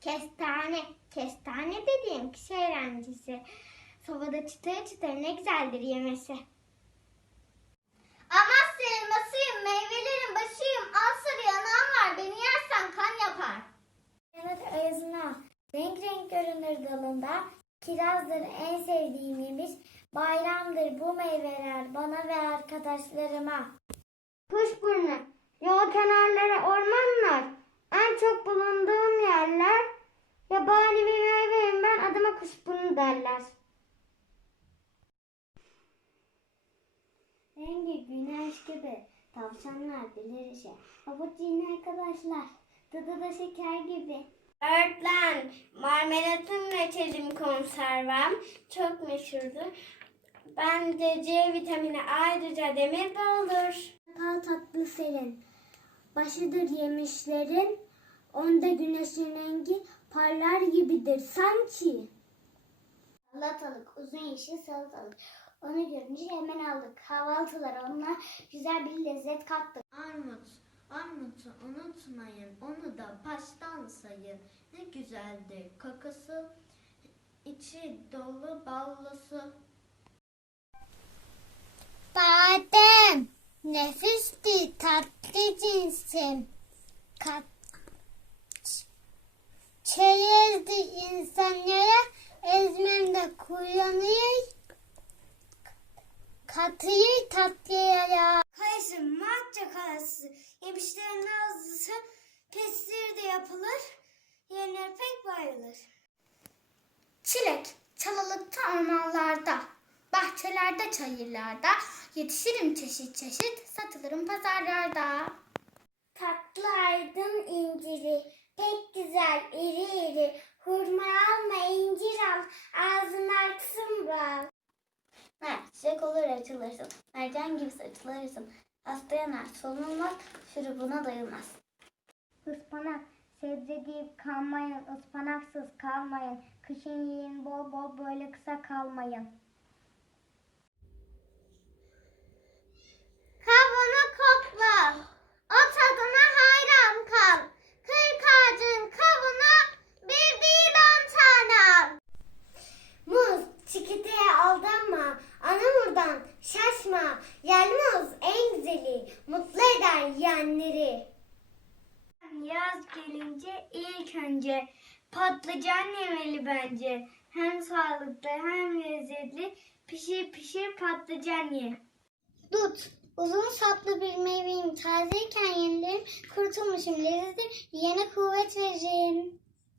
Kestane. Kestane dediğim kış eğlencesi. Sobada çıtır çıtır ne güzeldir yemesi. Amasya elmasıyım, meyvelerin başıyım. Al sarı yanağım var, beni yersen kan yapar. Yanık ayazına renk renk görünür dalında. Kirazdır en sevdiğim yemiş. Bayramdır bu meyveler bana ve arkadaşlarıma. Kuşburnu, yol kenarları ormanlar, en çok bulunduğum yerler. Yabani bir meyveyim ben, adıma kuşburnu derler. Rengi güneş gibi tavşanlar bilir işe. Havuç yine arkadaşlar tadı da şeker gibi. Öğretmen, marmelatım ve çeşim konservem çok meşhurdur. Bence C vitamini ayrıca demir boldur. Kal tatlı serin. Başıdır yemişlerin. Onda güneşin rengi parlar gibidir sanki. Salatalık, uzun yeşil salatalık. Onu görünce hemen aldık. Kahvaltılar onunla güzel bir lezzet kattık. Armut, armutu unutmayın, onu da baştan sayın. Ne güzeldir kakası, içi dolu ballısı. Badem, nefisti, tatlı cinsim. Kat, Katıyı tatlıya. Kayısı, matça kayısı. Yemişlerin ağzısı pestir de yapılır. Yenir pek bayılır. Çilek, çalılıkta ormanlarda, bahçelerde, çayırlarda, yetişirim çeşit çeşit, satılırım pazarlarda. Tatlı aydın inciri, çiçek olur açılırsın, mercan gibi saçılırsın, hasta yanar, solunmaz, şurubuna doyulmaz. Ispanak, sebze deyip kalmayın, ıspanaksız kalmayın. Kışın yiyin bol bol böyle kısa kalmayın. Eder yiyenleri. Yaz gelince ilk önce patlıcan yemeli bence. Hem sağlıklı hem lezzetli. Pişir pişir patlıcan ye. Dut, uzun saplı bir meyveyim, tazeyken yenilerim, kurtulmuşum lezzetli, yiyene kuvvet veririm.